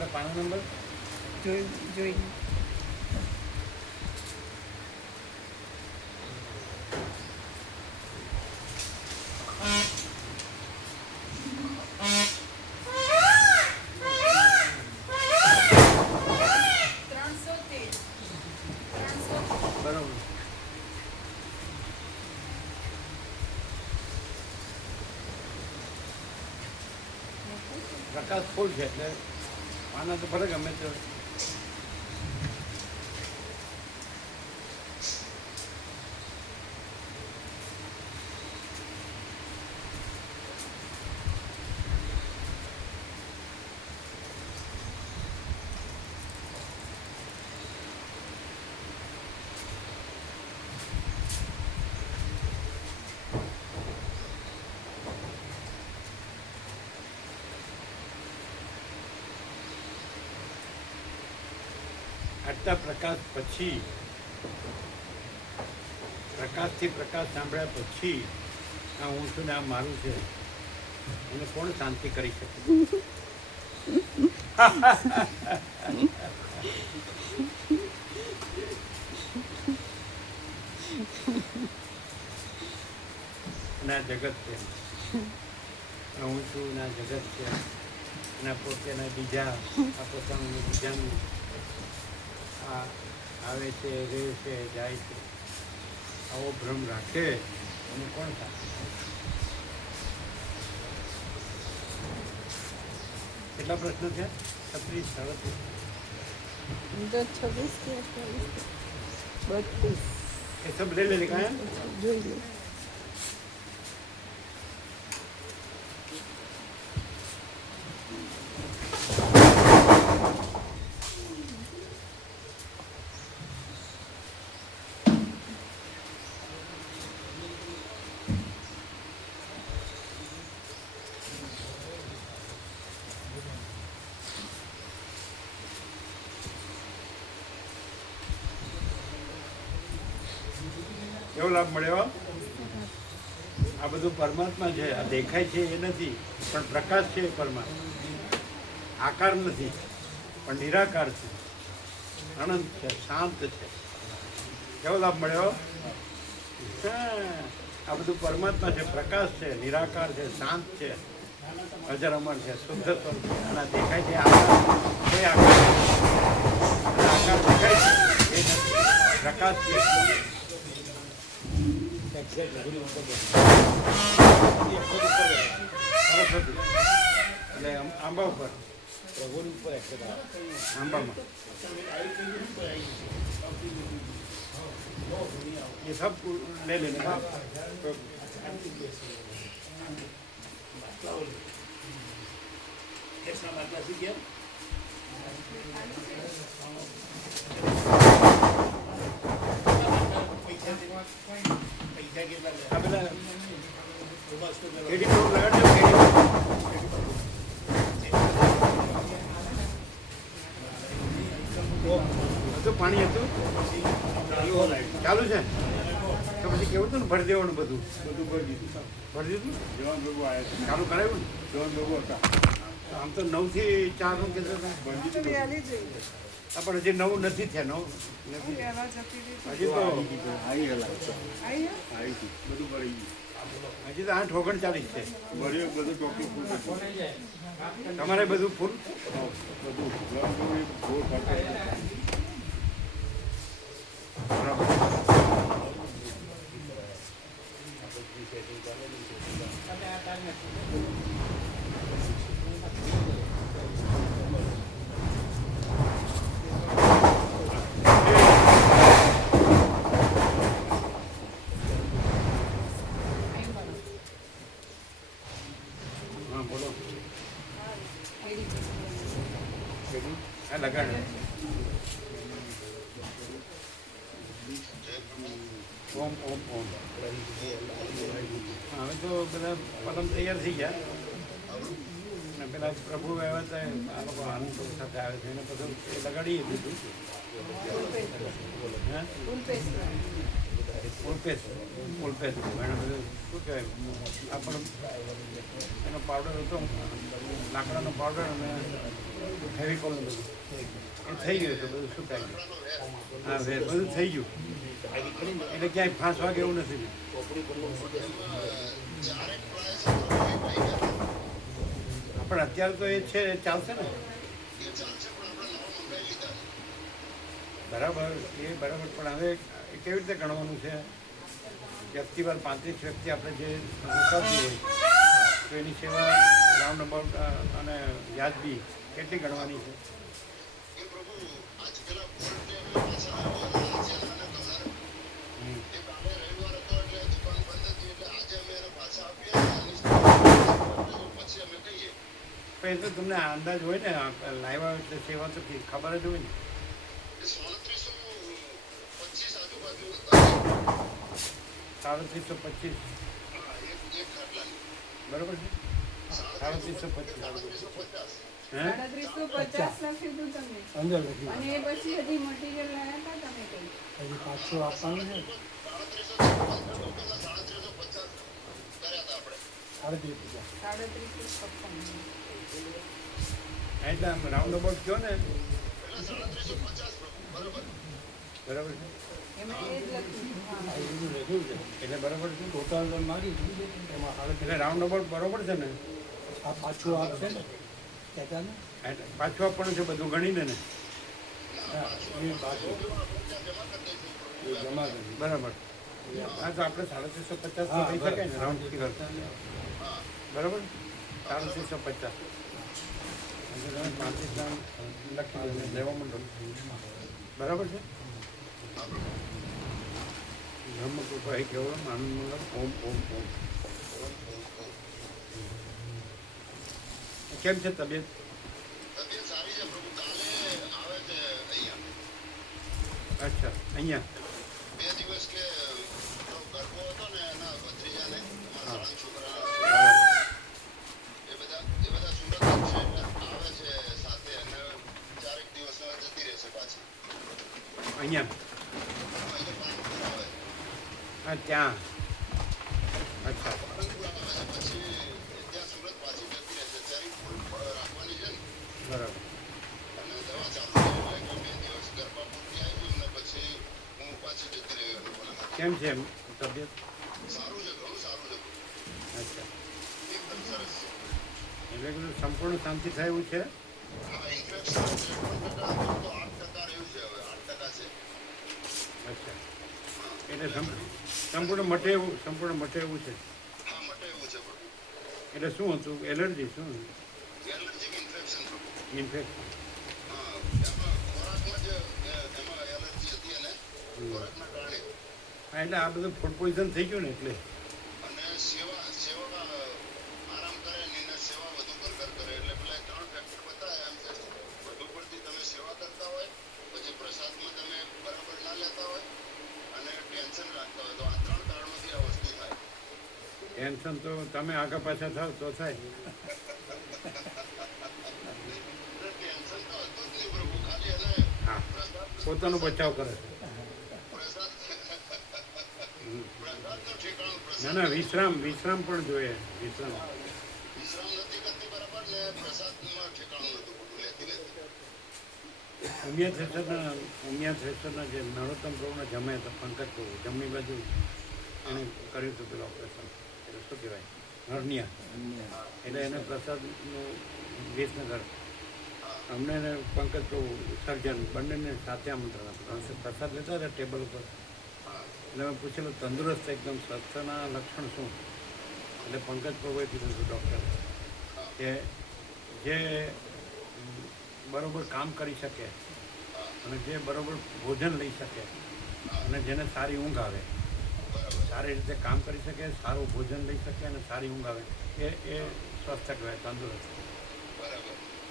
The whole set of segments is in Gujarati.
આપણે પાનો નંબર જોઈ બરાબર. પ્રકાશ ફૂલ છે એટલે પાના તો ભલે ગમે તે હોય. આટલા પ્રકાશ પછી પ્રકાશથી પ્રકાશ સાંભળ્યા પછી આ હું છું ને આ મારું છે એને કોણ શાંતિ કરી શકે? ના જગત છે, હું છું ના જગત છે, એના પોતેના બીજા આ પોતાનું ને બીજાનું આ આવે છે રહે છે જાય છે આવો ભ્રમ રાખે અને કોણ થાય? કેટલા પ્રશ્ન છે? 36, 37 26 કે 32 એ સબ લે લે કાંઈ જોઈ લે. એવો લાભ મળ્યો. આ બધું પરમાત્મા છે, આ દેખાય છે એ નથી પણ પ્રકાશ છે એ પરમાત્મા. આકાર નથી પણ નિરાકાર છે, અનંત છે, શાંત છે. કેવો લાભ મળ્યો? આ બધું પરમાત્મા છે, પ્રકાશ છે, નિરાકાર છે, શાંત છે, અજર અમર છે, શુદ્ધ સ્વરૂપ છે. અને દેખાય છે આકાર, એ આકાર દેખાય છે એ નથી, પ્રકાશ છે. સરસ્વતી એટલે આંબા ઉપર આંબામાં ये सब ले लेना है. तो कैसा बातला सीख गया? પાણી હતું ચાલુ છે તો પછી કેવું હતું ને ભરી દેવાનું બધું ભરી દીધું જવાન ભેગું આવ્યા ચાલુ કરાવ્યું ને જવાન ભેગું હતા. આમ તો 9 થી 4 નું કીધું પણ હજી નવું નથી થયા. નવું હજી તો બધું ભરી હજી તો 8 ઓગણ 40 છે. બધું ટોપી ફૂલ તમારે બધું ફૂલ બધું બરાબર. હા બોલો. હા લગાડ. ઓમ ઓમ ઓમ. હવે તો બધા પલમ તૈયાર થઈ ગયા ને પેલા પ્રભુ આવ્યા હતા આ લોકો આનંદ સાથે આવે છે એને પછી લગાડીએ દીધું. હા ઉલ્પેશ એને બધું શું કહેવાય આ પણ એનો પાવડર હતો લાકડાનો પાવડર અને ફેવિકોલ બધું એ થઈ ગયું હતું બધું સુકાઈ ગયું હા બધું થઈ ગયું એટલે ક્યાંય ફાંસ વાગે એવું નથી પણ અત્યારે તો એ છે એ ચાલશે ને બરાબર એ બરાબર પણ હવે કેવી રીતે ગણવાનું છે વ્યક્તિવાર 35 વ્યક્તિ આપણે જે રોકાવતી હોય તો એની સેવા રાઉન્ડ અબાઉટ અને વ્યાજબી કેટલી ગણવાની છે એ તો તમને અંદાજ હોય ને લાવ્યા એટલે સેવા તો ખબર જ હોય ને 325 બરોબર છે 325 3750 લખ્યું હતું તમે અંદર લખ્યું અને એ પછી હજી મટીરિયલ લાવ્યા હતા તમે કઈ હજી 500 આપવાનું છે 3756 એટલે આમ રાઉન્ડ અબાઉટ કહો ને બરાબર છે એમાં એ જ લખ્યું હા એટલું લખ્યું છે એટલે બરાબર છે ટોટલ માગી એમાં એટલે રાઉન્ડ અબાઉટ બરોબર છે ને આ પાછું આપશે ને કહેતા ને એટલે પાછું આપવાનું છે બધું ગણીને ને હા એ પાછું એ જમા કરી બરાબર હા તો આપણે 3750 હા, થઈ શકાય ને રાઉન્ડ ફિગર બરાબર 3750 તમે 35 રાઉન્ડ લખી દો લેવા માંડો બરાબર છે બ્રહ્મ કૃપા હે કેવલમ આનંદ મંગલ ઓમ ઓમ ઓમ કેમ છે તબિયત અચ્છા અહીંયા અહીંયા હા ત્યાં અચ્છા બરાબર કેમ છે એમ તબિયત અચ્છા એટલે બધું સંપૂર્ણ શાંતિ થાય એવું છે અચ્છા એટલે સંપૂર્ણ મટે એવું છે એટલે શું હતું એલર્જી શું ઇન્ફેક્શન હા એટલે આ બધું ફૂડ પોઈઝન થઈ ગયું ને એટલે ટેન્શન તો તમે આગળ પાછા થાવ તો થાય હા પોતાનો બચાવ કરે ના ના વિશ્રામ પણ જોઈએ વિશ્રામ ઉમિયા થ્રેસરના જે નરોત્તમ પ્રભુના જમે હતા પંકજ પ્રભુ જમણી બાજુ એને કર્યું હતું પેલું ઓપરેશન એટલે શું કહેવાય હર્નિયા એટલે એને પ્રસાદનું વિસનગર અમને એને પંકજ પ્રભુ સર્જન બંનેને સાથે આમંત્રણ હતું પ્રસાદ લેતા હતા ટેબલ ઉપર એટલે મેં પૂછેલું તંદુરસ્ત એકદમ સ્વસ્થના લક્ષણ શું એટલે પંકજ પ્રભુએ કીધું હતું ડૉક્ટર કે જે બરાબર કામ કરી શકે અને જે બરાબર ભોજન લઈ શકે અને જેને સારી ઊંઘ આવે સારી રીતે કામ કરી શકે સારું ભોજન લઈ શકે અને સારી ઊંઘ આવે એ સ્વસ્થ કહેવાય તંદુરસ્ત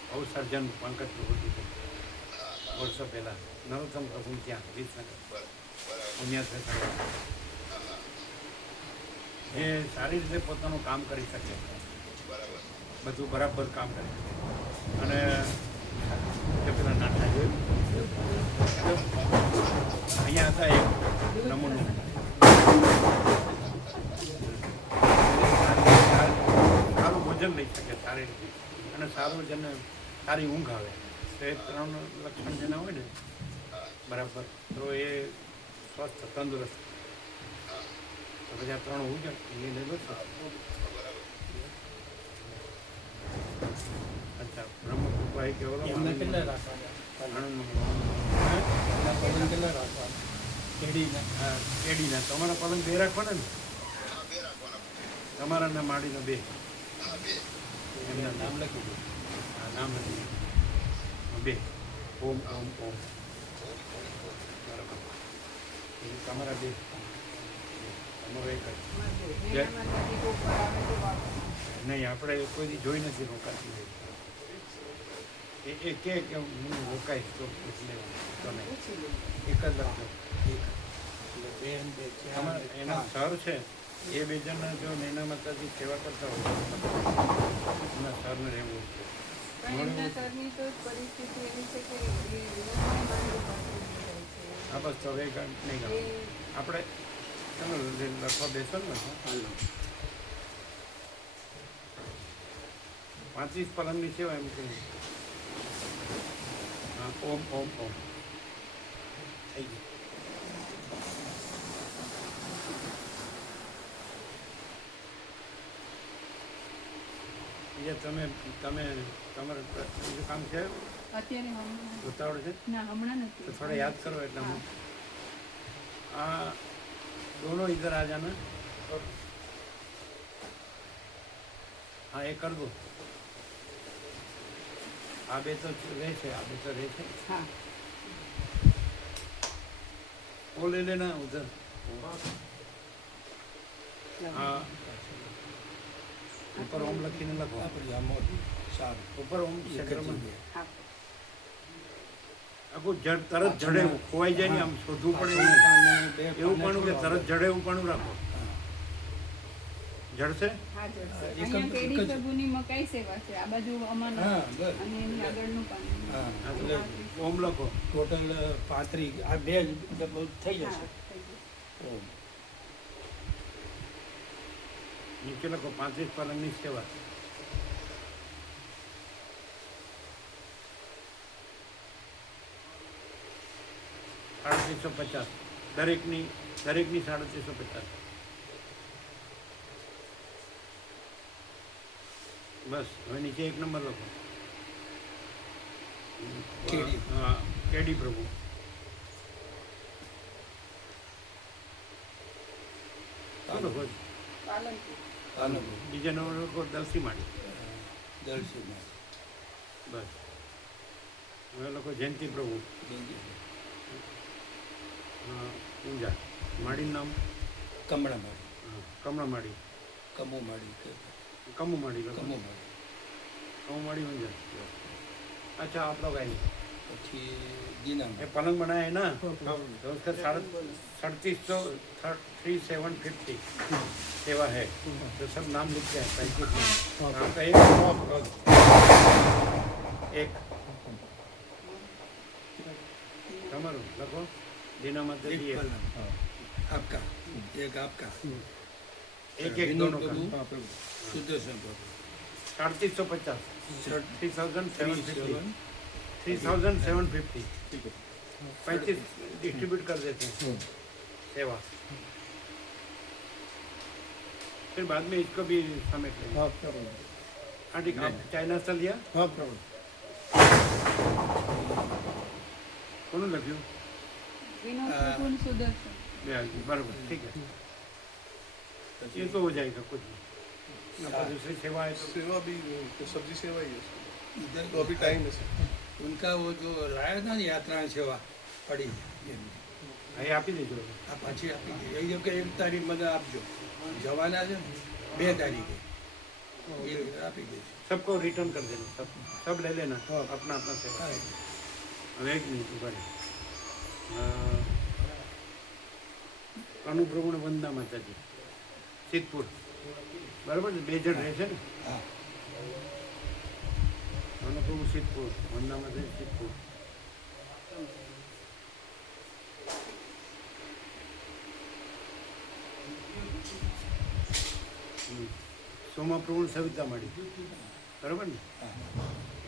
બહુ સર્જન પંકજ પ્રભુ કીધું વર્ષો પહેલાં નરોત્તમ પ્રભુ ત્યાં વિસનગર ઉમિયા જે સારી રીતે પોતાનું કામ કરી શકે બધું બરાબર કામ કરી શકે અને પેલા નાટક જોયું અહીંયા હતા એક નમૂનો સારું ભોજન લઈ શકે સારી રીતે અને સારું જેને સારી ઊંઘ આવે તો એ 3 લક્ષણ જેના હોય ને બરાબર તો એ સ્વસ્થ તંદુરસ્ત તો પછી આ 3 હોવું જોઈએ એની અંદર અચ્છા બ્રહ્મકૃપાઈ કેવલ એમને કેટલા રાખવાના આનંદમાં એના પલંગ કેટલા રાખવાના કેડીના કેડીના તમારા પલંગ 2 રાખવાના ને તમારા ને માડીના 2 એમના નામ લખી દો નામ નથી 2 ઓમ ઓમ ઓમ બરાબર એ તમારા 2 તમારો એક જ એના માતાજી ઉપર આવે તો વાપરો. નહીં આપણે કોઈ દી જોઈ નથી રોકાતી એ કે હું રોકાઈશ તો એટલે તમે પૂછી લો. એક જ રાખજો એક એટલે બે અને બે ચાર તમારે અને એના પાંચ. સર છે એ 2 જણના જો નૈના માતાજી સેવા કરતા હોય એના સરને રહેવું છે પણ એમના સરની તો પરિસ્થિતિ એવી છે કે એ રોગમાં માંદું પડતું જાય છે. આ બસ તો હવે નહીં એ આપણે ચાલો લખવા બેસો ને હાલો 35 પલંગની સેવા એમ કહ્યું હા ઓમ ઓમ ઓમ થઈ ગઈ બીજા તમે તમારે બીજું કામ છે અત્યારે હમણાં ઉતાવળ છે ના હમણાં તો નથી. થોડા યાદ કરો એટલે હું આ दोनों इधर आ जाना और हाँ ये कर दो આ 2 તો રહે છે આ 2 તો રહે છે હા वो ले लेना उधर हाँ ऊपर ओम લખીને લખો આપણી આ મોટી સારું ઉપર ઓમ એક જ સંક્રમણ જગ્યાએ. હા આખું જડ તરત જડે એવું ખોવાઈ જાય ને આમ શોધવું પડે પાછળના એવું બે એવું પાના પણ કે છોડો. તરત જડે એવું પણ રાખો હા. જડશે હા જડશે. એક જ- અહીંયા એક કેડી જ. પ્રભુની મકાઈ સેવા છે આ બાજુ અમાનત હા બસ અને એની આગળનું પાણી હા હા, એટલે ઓમ લખો ટોટલ 35 આ બે જ બહુ થઈ હા જશે થઈ ગયું. ઓમ નીચે લખો 35 પલંગની સેવા $350 દરેકની 350 બસ હવે નીચે 1 નંબર લખો કેડી. હા કેડી પ્રભુ શું લખો છો? પાલનપુર. પાલનપુર બીજા નંબર લખો દલસી માડી દર્શીમાં બસ હવે લખો જયંતિ પ્રભુ પૂજા માડીનું નામ કમળા માળી કમળા માડી કમુ માળી કમુ માડી લખો કમુ માળી કમુ માડી ઊંઝા अच्छा आप लोग आइए પછી ગીના ये पलंग बनाया है ना तो उसका 3750 सेवा है तो सब नाम लिखते हैं 35 आपका एक તમારું લખો દીના માતા એક જી પલંગ આપકા એક આપકા एक एक વિનોદ दोनों પ્રભુ का સુદર્શન પ્રભુ 3750 3750 3750 35 डिस्ट्रीब्यूट कर देते हैं सेवा फिर बाद में इसको भी समेट लेंगे હા પ્રભુ हाँ ठीक आप चाय नाश्ता लिया હા પ્રભુ કોનું લખ્યું વિનોદ પ્રભુ અને સુદર્શન. बराबर ठीक है ये तो हो जाएगा कुछ नहीं अब दूसरी सेवा है तो सेवा भी तो सब्जी सेवा ही है इधर तो अभी टाइम है सर उनका वो जो लाया था ना यात्रा सेवा पड़ी અહીં આપી દેજો આ પાછી આપી દે એ કે 1 તારીખ મને આપજો જવાના છે ને 2 તારીખે એ આપી દેજો सबको रिटर्न कर देना सब ले लेना अपना अपना सेवा હા अब एक मिनट उभा અનુપ્રભુને વંદના માતાજી સિદ્ધપુર બરાબર ને 2 જણ રહે છે ને હા અનુપ્રભુ સિદ્ધપુર વંદના માતાજી સિદ્ધપુર સોમાપ્રભુ ને સવિતા મળી, બરાબર ને?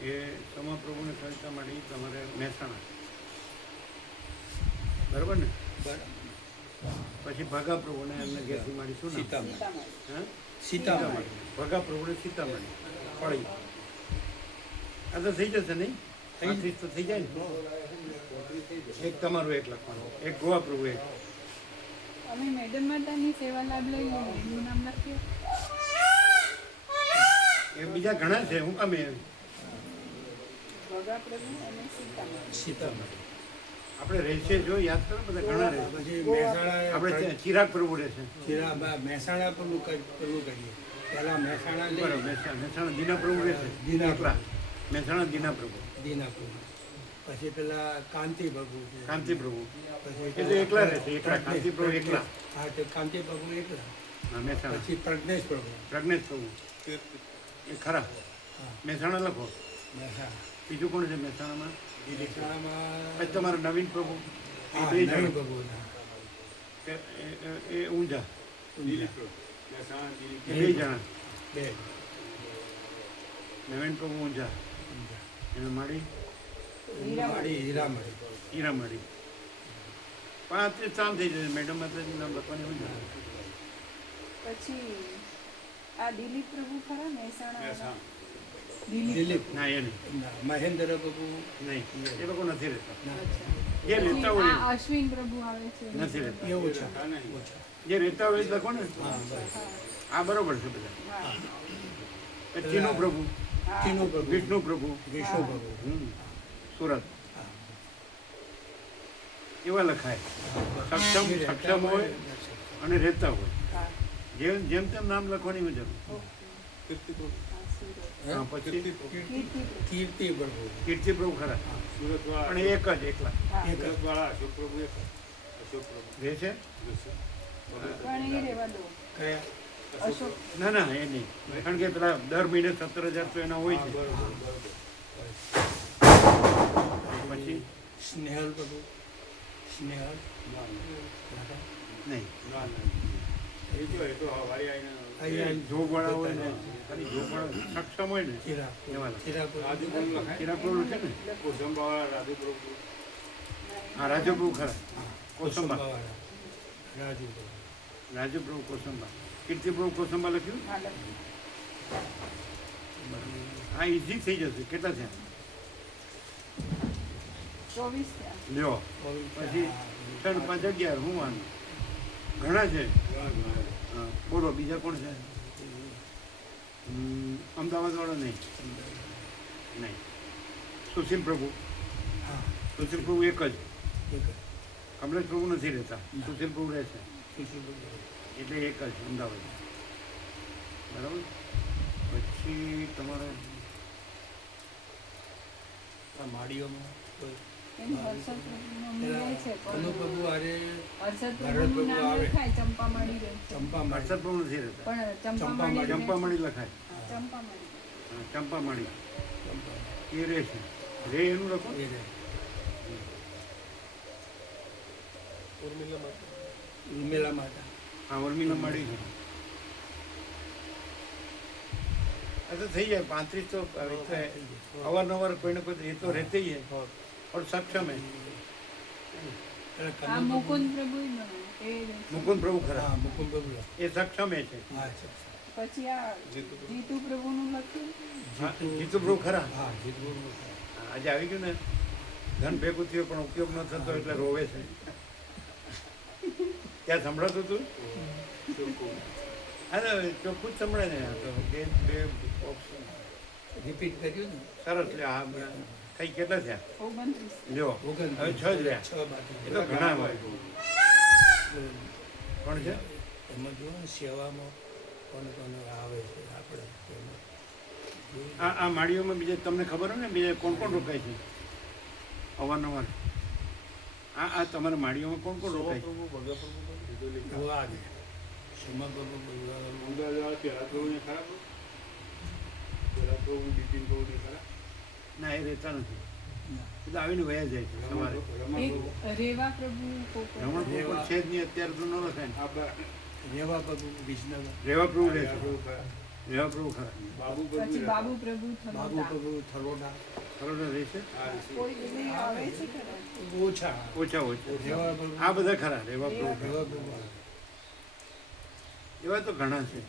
એ સોમાપ્રભુ ને સવિતા મળી તમારે મહેસાણા, બરાબર ને? પછી ભગા પ્રભુ ને એમને ઘેરથી મળી શું નામ? સીતામઢી. હા, સીતામઢી. ભગા પ્રભુ ને સીતામઢી પડી. આ તો થઈ જશે નહીં? 35 તો થઈ જાય ને? એક તમારું એક લખવાનું, એક ગોવા પ્રભુ એક. અમે મેડમ માતાની સેવા લાભ લઈ લઈએ, એનું નામ લખીએ. એ બીજા ઘણા છે, હું કામે ભગા પ્રભુ અને સીતામઢી. સીતામઢી. આપણે રહેશે જો યાદ કરો, બધા ઘણા રહેશે. પછી મહેસાણા આપણે ત્યાં ચિરાગ પ્રભુ રહેશે, મહેસાણા પેલું કરીએ. પહેલા મહેસાણા બરાબર. લઈએ. મહેસાણા દીના પ્રભુ રહેશે, દીના એકલા. મહેસાણા દીના પ્રભુ, દીનાપુર. પછી પેલા કાંતિ પ્રભુ છે. કાંતિ પ્રભુ પછી એ તો એકલા રહેશે, એકલા. કાંતિ પ્રભુ એકલા. હા, તે કાંતિ પ્રભુ એકલા. હા, મહેસાણા. પછી પ્રજ્ઞેશ પ્રભુ. પ્રજ્ઞેશ પ્રભુ એ ખરા. હા, મહેસાણા લખો. મહેસાણા. બીજું કોણ છે મહેસાણામાં? મહેસાણામાં પછી તમારા નવીન પ્રભુ, એ હા, બે નવીન જણા. પ્રભુના. એ ઊંઝા, એ બે જણા. બે. નવીન પ્રભુ ઊંઝા, એને માડી હીરામઢી. હીરામઢી. હીરામઢી. 35 ચાલ થઈ જશે. મેડમ માતાજી નામ લખવાની હોય ને. પછી આ દિલીપ પ્રભુ ખરા મહેસાણા? દિલીપ. દિલીપ. ના, એ નહીં. ના, મહેન્દ્ર પ્રભુ. નહીં, એ લોકો નથી રહેતા. અચ્છા. જે રહેતા પછી હોય આ અશ્વિન પ્રભુ આવે છે. નથી રહેતા. એ ઓછા. ઓછા. જે રહેતા હોય એ જ લખો ને. હા, બસ. આ બરોબર છે બધા. હા. પછી ચીનુ પ્રભુ, હા. ચીનુ પ્રભુ. વિષ્ણુ પ્રભુ, વિષ્ણુ પ્રભુ. સુરત, હા. એવા લખાય. સક્ષમ હોય અને રહેતા હોય. હા. જેમ તેમ નામ લખવાની મજા. ઓકે. હા, સુરત. હા, પછી કીર્તિ પ્રભુ. કીર્તિ પ્રભુ. કીર્તિ પ્રભુ ખરા, પણ એક જ એકલા હા. એક જ. રહે છે. પણ એ રહેવા દો. કયા? અશોક. ના ના, એ નહીં, કારણ કે પેલા દર મહિને 17,000 તો એના હોય છે. પછી સ્નેહલ પ્રભુ. સ્નેહલ. નહીં, અહીંયા જોગવાળા હોય ને, ખાલી જોગવાળા સક્ષમ હોય ને ચિરાગ. એવા ચિરાગ પ્રભુ. ચિરાગ પ્રભુ છે ને. હા, રાજુ પ્રભુ ખરા. કોસંબા, કોસંબાવાળા. રાજુ પ્રભુ. રાજુ પ્રભુ કોસંબા. કીર્તિ પ્રભુ કોસંબા લખ્યું. હા, લખી. હા, ઈઝી થઈ જશે. કેટલા થયા? 24 થયા. લ્યો. પછી 3, 5, 11. હું વાંધો? ઘણા છે. હા, બોલો બીજા કોણ છે? અમદાવાદ વાળો નહીં. નહીં. સુશીલ પ્રભુ. હા, સુશીલ પ્રભુ એક જ. એક જ. કમલેશ પ્રભુ નથી રહેતા. સુશીલ પ્રભુ રહેશે, સુશીલ પ્રભુ. એટલે એક જ અમદાવાદ. બરાબર. પછી તમારે આ માળીઓમાં કોઈ એમ હર્ષદ પ્રભુનો મિલાય છે પણ અનુપ્રભુ હારે હર્ષદ ભરત પ્રભુનું પ્રભુ નામ આવે. લખાય ચંપામાળી રહે છે. ચંપામાળી. હર્ષદ પ્રભુ નથી રહેતા. પણ ચંપામાળી. ચંપામણી લખાય. ચંપામાળી. હા, ચંપામણી ચંપામાળી. એ રહેશે. રે એનું લખો. એ રહે. ઉર્મિલા માતા. ઉર્મિલા માતા. હા, ઉર્મિલા મળી છે. આ તો થઈ જાય 35 તો અવારનવાર કોઈ ને કોઈ એ તો રહેતી છે, પણ સક્ષમ હે. આ મુકુંદ પ્રભુ એ રહે છે. મુકુંદ પ્રભુ ખરા, હા, મુકુંદ પ્રભુ. એ સક્ષમ હે છે. હા, છે. પછી આ જીતુ પ્રભુનું લખ્યું. હા, જીતુ પ્રભુ ખરા. હા, જીતુ પ્રભુ. આજે આવી ગયું ને, ધન ભેગું થયું પણ ઉપયોગ ન થતો એટલે રોવે છે. ત્યાં સંભળાતું હતું. હા, ચોખ્ખું જ સંભળાય ને. આ તો બે ઓપ્શન રિપીટ કર્યું ને. સરસ. લે આ કઈ કેટલા થયા? 29. લ્યો, ઓગણ. હવે 6 જ રહ્યા. 6 બાકી. એ તો ઘણા હોય. કોણ છે? એમાં જુઓ ને સેવામાં કોણ કોણ આવે છે આપણે તેમાં. આ માળીઓમાં બીજે તમને ખબર હોય ને બીજે કોણ કોણ રોકાય છે અવારનવાર? આ તમારા માળીઓમાં કોણ કોણ રોકાય છે? જોવા દે. સમગ્ર ના, એ રહેતા નથી. એ તો આવીને વયા જાય છે સવારે. એક રેવા પ્રભુ કોકો. રમણ પોપટ છે જ નહીં અત્યારે તો ન લખાય ને. રેવા બાબુ વિસનગર, રેવા પ્રભુ રહે છે રેવા પ્રભુ ખરા પછી બાબુ પ્રભુ બાબુ થલોટા. બાબુ થરોડા ખરોડા રહે છે કોઈ બી આવે છે ખરા? ઓછા ઓછા ઓછા રેવા બાબુ આ બધા ખરા રેવા પ્રભુ ખરા. રેવા બાબુ એવા તો ઘણા છે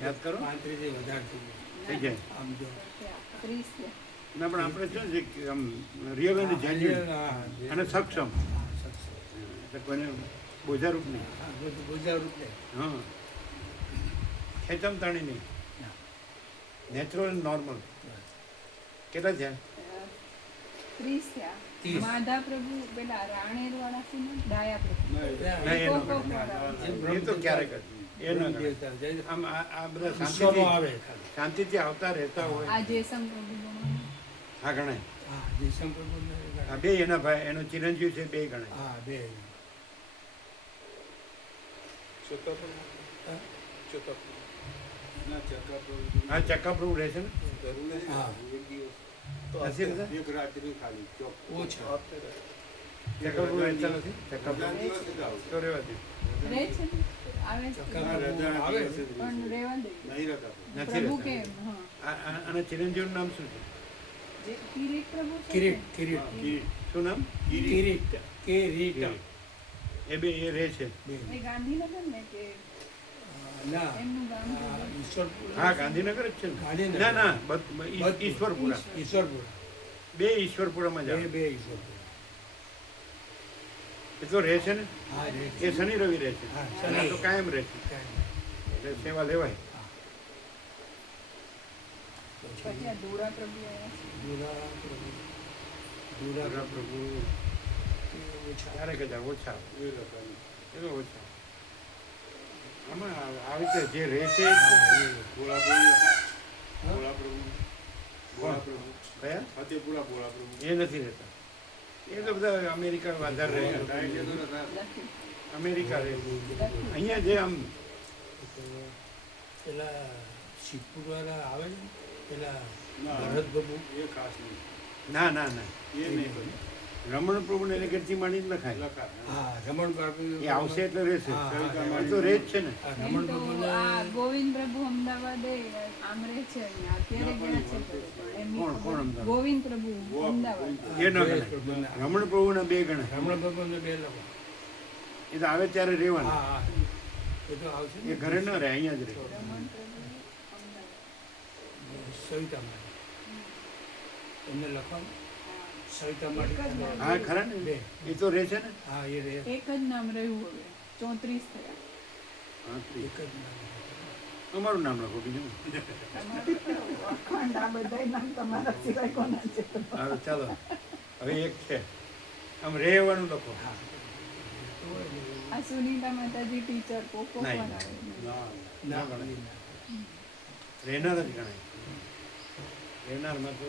યાદ કરો 35 થી વધારે થઈ થઈ જાય ગયા આમ જો 30 છે. ના પણ આપણે શું છે કે આમ રિયલ અને જેન્યુઅલ અને સક્ષમ એટલે કોઈને બોજારૂપ નહીં ગુજરાત રૂપે હા ખેંચમ તાણી નહીં નેચરલ એન્ડ નોર્મલ કેટલા થયા 30 થયા. 30. માધા પ્રભુ પેલા રાણેર વાળા છે ને ડાયા પ્રભુ. નહીં એનો કોક વાળા. એ તો ક્યારેક જ. એ ન ગણાય. આમ આ બધા શાંતિથી આવે ખાલી. શાંતિથી આવતા રહેતા આ હોય જેસમ પ્રભુ ગણાય. હા ગણાય હા ડિસેમ્બર આ બે એના ભાઈ એનો ચિરંજીવ છે બે ગણાય હા બે ચોથા હા. ચોથા હા ચક્કાપ્રભુ રહે છે ને હા નથી રહેતા? એક રાત્રિ ખાલી ચોક ઓછા ચક્કાપ્રભુ રહેતા નથી ચક્કાપ્રભુ તો રહેવા દે રહે છે ને? આવે છે. આવે પણ રેવા દે. નહીં રહેતા નથી પ્રભુ રહેતા. કેમ? હા. અને ચિરંજીવનું નામ શું છે જે કિરીટ પ્રભુ છે કિરીટ ને? કિરીટ શું નામ કિરીટ કિરીટ એ બે એ રહે છે બે એ ગાંધીનગર ને કે ના એમનું ગામ આ છે? ઈશ્વરપુર હા ગાંધીનગર જ છે ને ગાંધીનગર. ના ના ઈશ્વરપુરા ઈશ્વરપુર બે ઈશ્વરપુરામાં બે જાવ બે ઈશ્વરપુર એ તો રહે છે ને હા રે એ શનિ રવિ રહે છે હા, અને આ તો શનિ. કાયમ રહે છે એટલે સેવા લેવાય પછી આ ધોળા પ્રભુ આવ્યા છે. દુરા પ્રભુ દુરા પ્રભુ ઓછા ક્યારેક જ ઓછા એ રહેતા નહીં. એ તો ઓછા આમાં આવી રીતે જે રહે છે ભોળા પ્રભુ ભોળા પ્રભુ ભોળા પ્રભુ કયા ફતેપુરા ભોળા પ્રભુ એ નથી રહેતા એ તો બધા અમેરિકા વધારે રહે ડાયટ તો રહેતા. લખી. અમેરિકા રહે અહીંયા જે આમ પેલા સિદ્ધપુર વાળા આવે છે ને, પેલા ના. ભરત બાબુ એ ખાસ નહીં ના ના ના એ નહીં બધું રમણ પ્રભુને એને ઘરથી માંડી જ નખાય લખા હા રમણ બાબુ એ આવશે એટલે રહેશે હા, હા, એ તો રહે જ છે ને આ એમ રમણ તો બાબુને આ ગોવિંદ પ્રભુ અમદાવાદે આમ રહે છે અહીંયા. અત્યારે ગયા છે પણ એમની કોણ- કોણ ખબર- અમદાવાદ? ગોવિંદ પ્રભુ અમદાવાદ. એ ન ગણાય રમણ પ્રભુના બે ગણાય રમણ બાબુને બે લોકો એ તો આવે ત્યારે રહેવાનું હા હા એ તો આવશે એ ને ઘરે ન રહે અહીંયા જ રહે રમણ પ્રભુ અમદાવાદ. સવિતા માળી એમને લખવાનું સવિતા એક જ માળી નામ. હા ખરા ને બે એ તો રહે છે ને હા એ રહે એક જ નામ રહ્યું હવે 34 થયા. હા, એક જ નામ. અમારું નામ લખો બીજું અખંડ આ બધાય નામ તમારા સિવાય કોના છે? હા ચાલો હવે એક છે આમ રહેવાનું લખો હા આ સુનીતા માતાજી ટીચર કોકો પણ નહીં. આવે. ના ના ગણાય. રહેનાર જ ગણાય રહેનારમાં તો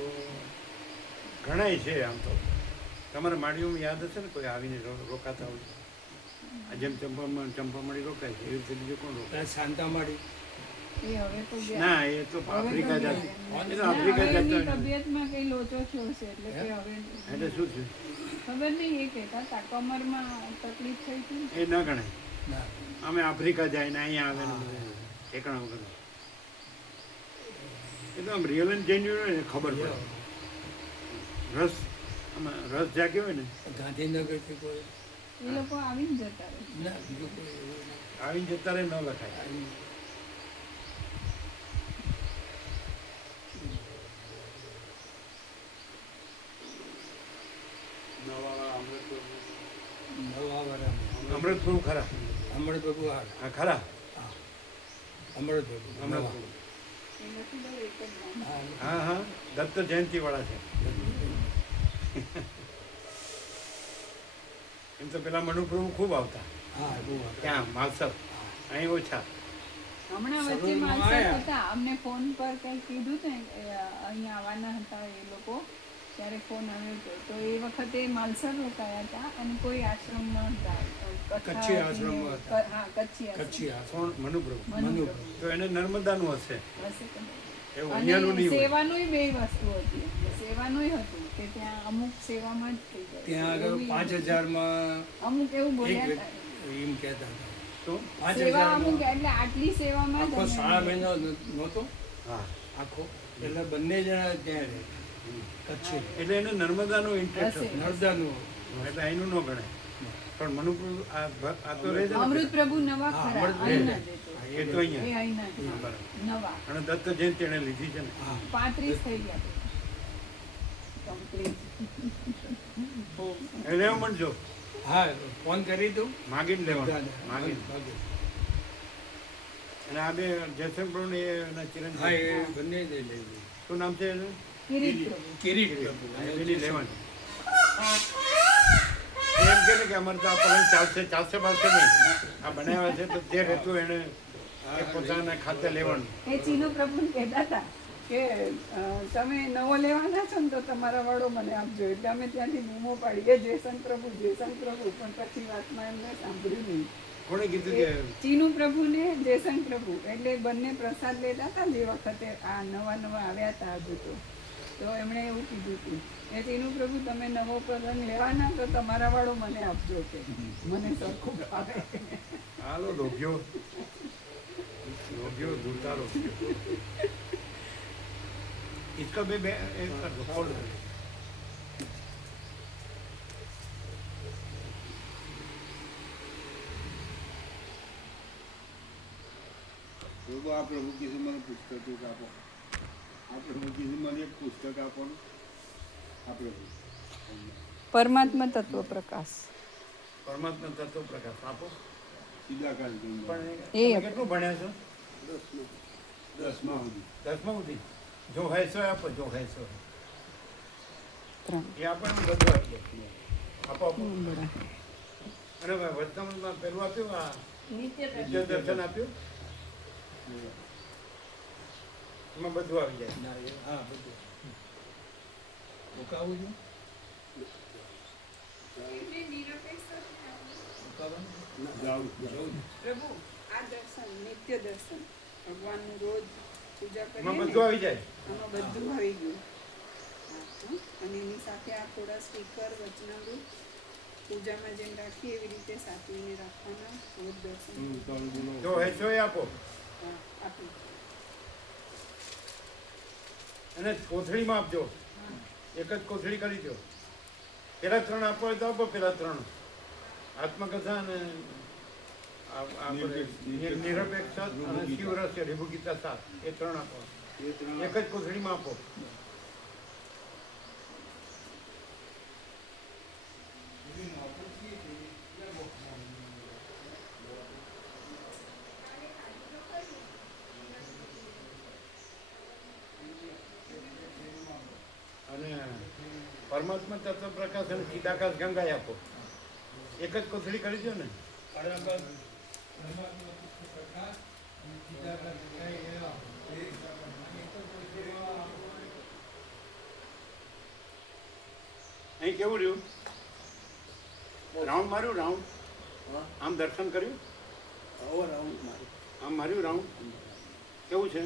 ઘણાય છે આમ તો તમારા માળીઓમાં યાદ હશે ને કોઈ આવીને રોકાતા હોય આ જેમ ચંપામાળી રોકાય છે એવી રીતે બીજું કોણ રોકાય પેલા શાંતા માળી એ હવે તો ગયા. ના એ તો હવે તો આફ્રિકા ગયા. જતી એ તો ના, આફ્રિકા હવે એમની જતા તબિયતમાં કઈ લોચો થયો છે એટલે કે હવે એટલે શું થયું ખબર નહીં એ કહેતા હતા કમરમાં તકલીફ થઈ હતી ને. એ ન ગણાય ના અમે આફ્રિકા જાય ને અહીંયા આવે ને બધું ઠેકાણા વગર એ તો આમ રિયલ એન્ડ જેન્યુઅન હોય ને ખબર પડે રસ આમાં રસ જાગ્યો હોય ને ગાંધીનગરથી કોઈ એ લોકો આવીને જતા રહે. ના બીજું કોઈ એવું ના. આવીને જતા રહે ન લખાય નવા અમૃત પ્રભુ નવા વાળા અમૃત પ્રભુ ખરા અમૃત બાબુ હા હા ખરા હા અમૃત બાબુ અમૃત નવા. પ્રભુ એ નથી બહુ એક જ નામ. હા હા હા દત્ત જયંતિ વાળા છે એમ તો પેલા મનુપ્રભુ ખૂબ આવતા હા બહુ હતા. ક્યાં માલસર અહીં ઓછા હમણાં વચ્ચે સરોવરમાં માણસો આયા. હતા અમને ફોન પર કંઈ કીધું હતું ને અહીંયા આવવાના હતા એ લોકો ત્યારે ફોન આવ્યો હતો તો એ વખતે માલસર રોકાયા હતા અને કોઈ આશ્રમમાં હતા કચ્છી આશ્રમમાં હતા. હા કચ્છી આશ્રમ. કચ્છી આ કોણ મનુપ્રભુ મનુપ્રભુ. તો એને નર્મદાનું હશે હશે કદાચ. એવું અને અહીંયાનું નહીં હોય સેવાનુંય બે વસ્તુ હતી સેવાનુંય હતું કે ત્યાં અમુક સેવામાં જ થઈ જાય ત્યાં આગળ એવું 5000 માં અમુક એવું એક બોલ્યા હતા. વ્યક્તિ એમ કહેતા હતા શું? 5,000 સેવા નો અમુક એટલે આટલી સેવામાં જ આખો અમે 6 મહિનો નહોતો હા. આખો, એટલે બંને જણા ત્યાં રહે કચ્છી એટલે એને નર્મદાનો ઇન્ટરેસ્ટ હશે. હતો. નર્મદાનું એટલે અહીંનું ન ગણાય. પણ મનુકુળ આ તો રહે છે ને. અમૃત પ્રભુ નવા હા, ખરા અમૃત અહીંના જ પ્રભુ. એ એ તો તો. અહીંયા. એ અહીંના જ. હા, બરાબર. નવા અને દત્ત જયંતિ એને લીધી છે ને. હા 35 થઈ ગયા કમ્પ્લીટ. એટલે એવું મળજો. હા ફોન કરી દઉં માગીને લેવાનું. બધાને. માગીને. અને આ બે જયશંકર ને એના હા ચિરંજીવી. એ બંને લઈ લેવું શું નામ છે એનું? કિરીટ પ્રભુ. કિરીટ પ્રભુ હા, એ પેલી લેવાની. એમ કે ને કે અમારે તો આ પલંગ ચાલશે બાલશે નહીં. આ બનાવ્યા છે તો જે રહેતું એને એ પોતાના ખાતે લેવાનું. એ ચીનુ પ્રભુને કહેતા હતા કે તમે નવો લેવાના છો ને તો તમારા વાળો મને આપજો. એટલે અમે ત્યાંથી બૂમો પાડી એ જયશંકર પ્રભુ પણ પછી વાતમાં એમને સાંભળ્યું નહીં. કોણે કીધું કે ચીનુ પ્રભુ ને જયશંકર પ્રભુ એટલે બંને પ્રસાદ લેતા હતા જે વખતે આ નવા આવ્યા હતા હજુ તો એમણે એવું કીધું હતું એ ચીનુ પ્રભુ તમે નવો પલંગ લેવાના તો તમારા વાળો મને આપજો કે મને સરખું ભાવે. હાલો લોભ્યો ધૂળતા લોભ્યો. इसका भी एक कर दो खोल दो. પ્રભુ આ પ્રભુ કીધું મને પુસ્તક એક આપો. આ પ્રભુ કીધું મને એક પુસ્તક આપો ને. આ પ્રભુ પરમાત્મા તત્વ પ્રકાશ પરમાત્મા તત્વ પ્રકાશ આપો. સીધા કાઢ દઉં. પણ એ તમે કેટલું ભણ્યા છો? 10મા સુધી. 10મા સુધી. જો હૈ સો આપો, જો હૈ સો. ત્રણ એ આપણને બધું આપીએ. આપો આપો. અને વર્તમાનમાં પેલું આપ્યું આ વિદ્યા દર્શન આપ્યું. એમાં બધું આવી જાય. ના એ હા બધું મુકાવું છું જાઉં. પ્રભુ આ દર્શન નિત્ય દર્શન ભગવાનનું રોજ પૂજા કરીએ એમાં ને, બધું આવી જાય. આમાં બધું આવી ગયું. હા, હં. અને એની સાથે આ થોડા સ્ટીકર વચનામૃત પૂજામાં જેમ રાખીએ એવી રીતે સાચવીને રાખવાના રોજ દર્શન. જો હૈ સો એ આપો. હા, આપી. અને કોથળીમાં આપજો. એક જ કોથળી કરી દો. પેલા 3 આપવા હોય તો આપો. પેલા 3 આત્મકથા અને નિરપેક્ષ અને શિવરસ્ય રિભુ ગીતા 7 એ 3 આપો. એ ત્રણ એક જ કોથળીમાં આપો. અને પરમાત્મા તત્વ પ્રકાશ અને ચિદાકાશ ગંગાએ આપો. એક જ કોથળી કરી દો ને. અહીં કેવું રહ્યું? રાઉન્ડ માર્યું? રાઉન્ડ આમ દર્શન કર્યું? આમ માર્યું રાઉન્ડ? કેવું છે?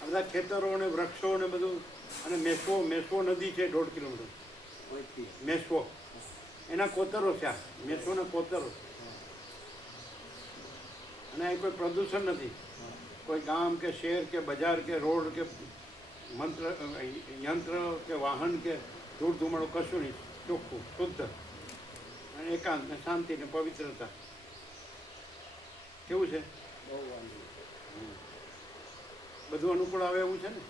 આ બધા ખેતરો અને વૃક્ષો ને બધું. અને મેસવો નદી છે 1.5 કિલોમીટર. મેસવો એના કોતરો છે. આ મેસવોના કોતરો. અને અહીં કોઈ પ્રદૂષણ નથી. કોઈ ગામ કે શહેર કે બજાર કે રોડ કે યંત્ર કે વાહન કે ધૂળ ધુમાડો કશું નહીં. ચોખ્ખું શુદ્ધ અને એકાંત ને શાંતિ ને પવિત્રતા. કેવું છે? બધું અનુકૂળ આવે એવું છે ને?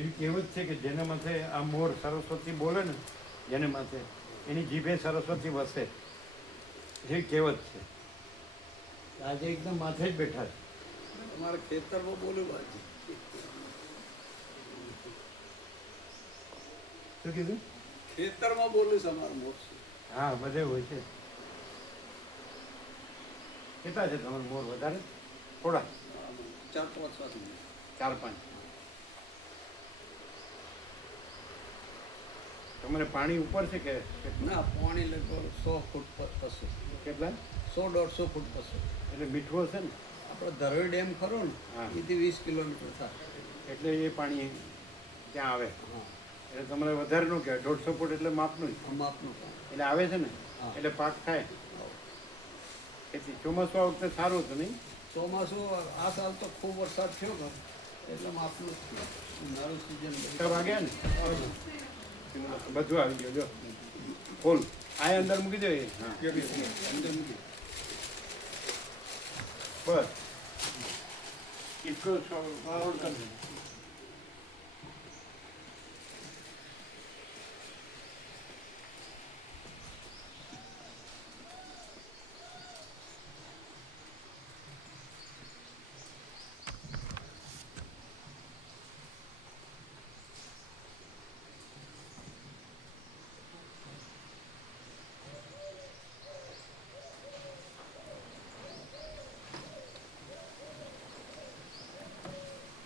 એવી કહેવત છે કે જેના માથે આ મોર સરસ્વતી બોલે ને જેને માથે એની જીભે સરસ્વતી વસે. એવી કહેવત છે. આજે એકદમ માથે જ બેઠા છે. અમારા ખેતરમાં બોલ્યું બાજી શું કીધું? ખેતરમાં બોલ્યું છે અમારું મોટું હા, બધે હોય છે. કેટલા છે તમારે મોર? વધારે? થોડા? 4-5 વાગે 4-5. તમારે પાણી ઉપર છે કે કેટલું? ના પાણી લગભગ 100 ફૂટ પશુ કેટલા? 100-150 ફૂટ પશુ એટલે મીઠું હશે ને? આપણો ધરોઈ ડેમ ખરો ને હા. એથી 20 કિલોમીટર થાય એટલે એ પાણી ત્યાં આવે. હા એટલે તમારે વધારે ન કહેવાય. 150 ફૂટ એટલે માપનું જ. માપનું કામ એટલે આવે છે ને હા. એટલે પાક થાય. ખેતી ચોમાસું આ વખતે સારું હતું નહીં? ચોમાસું આ સાલ તો ખૂબ વરસાદ થયો ઘર એટલે માપનું જ થયું ઉનાળુ સિઝન છ વાગ્યા ને બધું આવી ગયું. જો ફૂલ આ અંદર મૂકી દો. એ હા અંદર મૂકી દો. બસ ઇસકો ફોરવર્ડ કર દો.